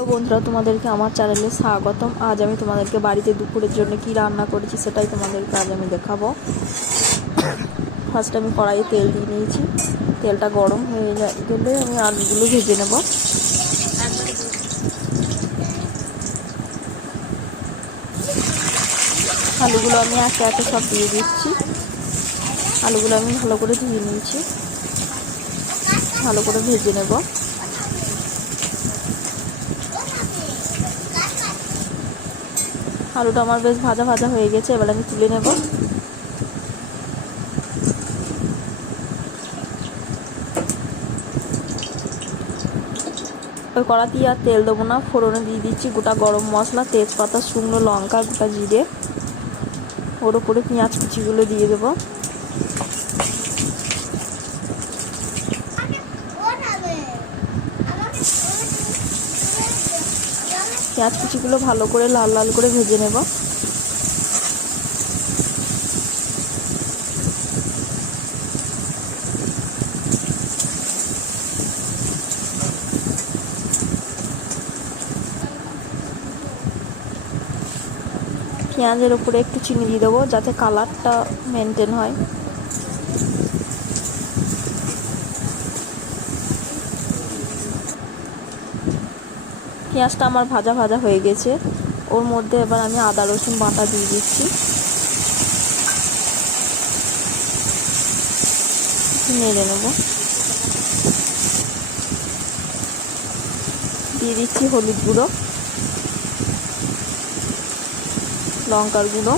তো বন্ধুরা, তোমাদেরকে আমার চ্যানেলে স্বাগতম। আজ আমি তোমাদেরকে বাড়িতে দুপুরের জন্য কি রান্না করেছি সেটাই তোমাদেরকে আজ আমি দেখাবো। ফার্স্ট আমি কড়াইয়ে তেল দিয়ে নিয়েছি। তেলটা গরম হয়ে গেলে আমি আলুগুলো ভেজে নেব। আলুগুলো আমি একে একে সব দিয়ে দিচ্ছি। আলুগুলো আমি ভালো করে ধুয়ে নিয়েছি, ভালো করে ভেজে নেব। আলুটা আমার বেশ ভাজা ভাজা হয়ে গেছে, এবার আমি তুলে নেব। ওই কড়াতেই আর তেল দেবো না, ফোড়নে দিয়ে দিচ্ছি গোটা গরম মশলা, তেজপাতা, শুকনো লঙ্কা, গোটা জিরে। ওর উপরে পেঁয়াজ কুচিগুলো দিয়ে দেবো। পেঁয়াজ কুচিগুলো ভালো করে লাল লাল করে ভেজে নেব। পেঁয়াজের উপরে একটু চিনি দিয়ে দেবো যাতে কালারটা মেনটেন হয়। পেঁয়াজটা আমার ভাজা ভাজা হয়ে গেছে, ওর মধ্যে এবার আমি আদা রসুন বাটা দিয়ে দিচ্ছি, নেড়ে নেব। দিয়ে দিচ্ছি হলুদ গুঁড়ো, লঙ্কার গুঁড়ো,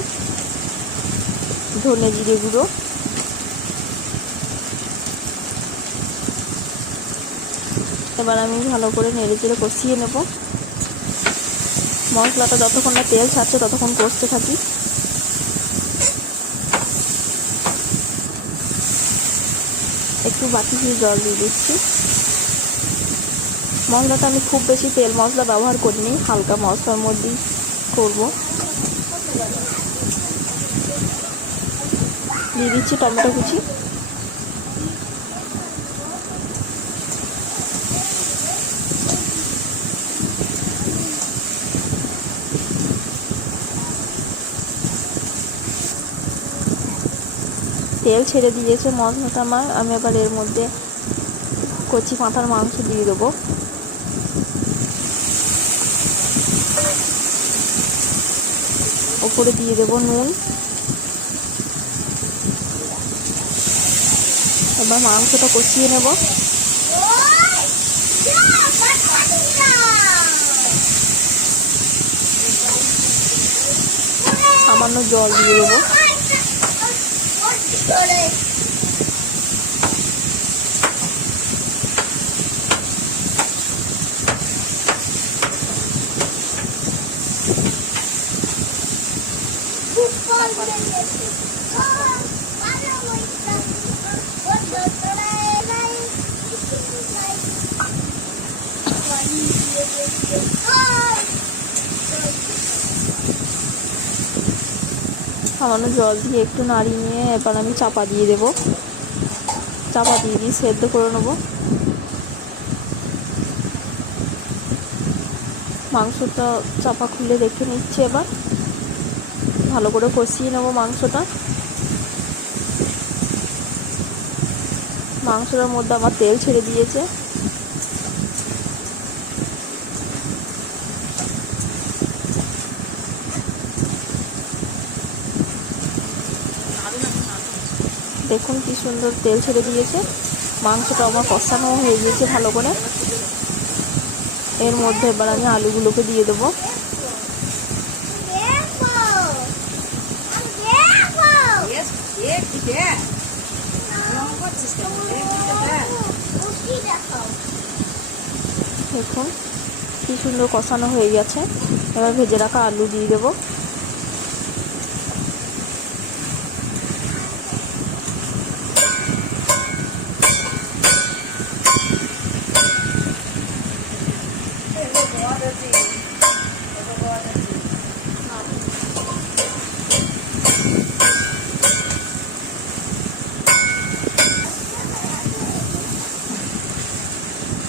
ধনে জিরে গুঁড়ো। এবার আমি ভালো করে নেড়ে চেড়ে কষিয়ে নেব। মশলাটা যতক্ষণ না তেল ছাড়ছে ততক্ষণ কষতে থাকি। একটু বাটি দিয়ে জল দিয়ে দিচ্ছি। মশলাটা আমি খুব বেশি তেল মশলা ব্যবহার করিনি, হালকা মশলার মধ্যেই করব। দিয়ে দিচ্ছি টমেটো কুচি। তেল ছেড়ে দিয়েছে মশলাটা আমার। আমি এবার এর মধ্যে কচি পাঁঠার মাংস দিয়ে দেবো। ওপরে দিয়ে দেবো নুন। এবার মাংসটা কষিয়ে নেব। সামান্য জল দিয়ে দেবো। সামান্য জল দিয়ে একটু নাড়িয়ে নিয়ে এবার আমি চাপা দিয়ে দেবো। চাপা দিয়ে সেদ্ধ করে নেব। মাংসটা চাপা খুলে রেখে নিচ্ছি। এবার ভালো করে কষিয়ে নেব মাংসটা। মাংসটার মধ্যে আমার তেল ছেড়ে দিয়েছে। দেখুন কি সুন্দর তেল ছেড়ে দিয়েছে। মাংসটা আমার কষানো হয়ে গিয়েছে ভালো করে। এর মধ্যে এবার আমি আলুগুলোকে দিয়ে দেবো। দেখুন কি সুন্দর কষানো হয়ে গেছে। এবার ভেজে রাখা আলু দিয়ে দেবো।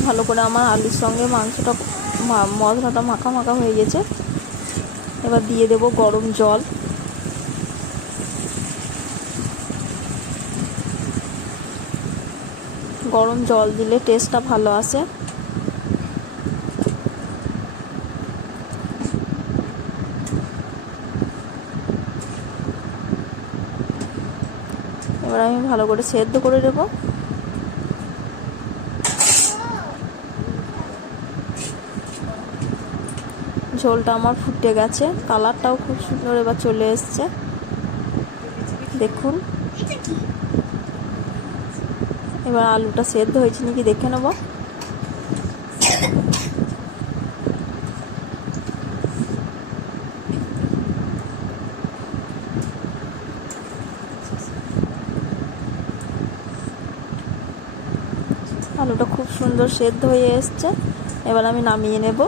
ভালো করে আমার আলুর সঙ্গে মশলাটা মাখা মাখা হয়ে গেছে। এবার দিয়ে দেব গরম জল। গরম জল দিলে টেস্টটা ভালো আসে। এবার আমি ভালো করে সেদ্ধ করে দেব। ঝোলটা আমার ফুটে গেছে, কালারটাও খুব সুন্দর এবার চলে এসছে, দেখুন। এবার আলুটা সেদ্ধ হয়েছে নাকি দেখে নেব। আলুটা খুব সুন্দর সেদ্ধ হয়ে এসছে, এবার আমি নামিয়ে নেব।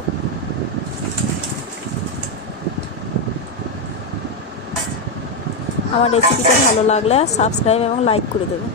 আমার রেসিপিটা ভালো লাগলে সাবস্ক্রাইব এবং লাইক করে দেবেন।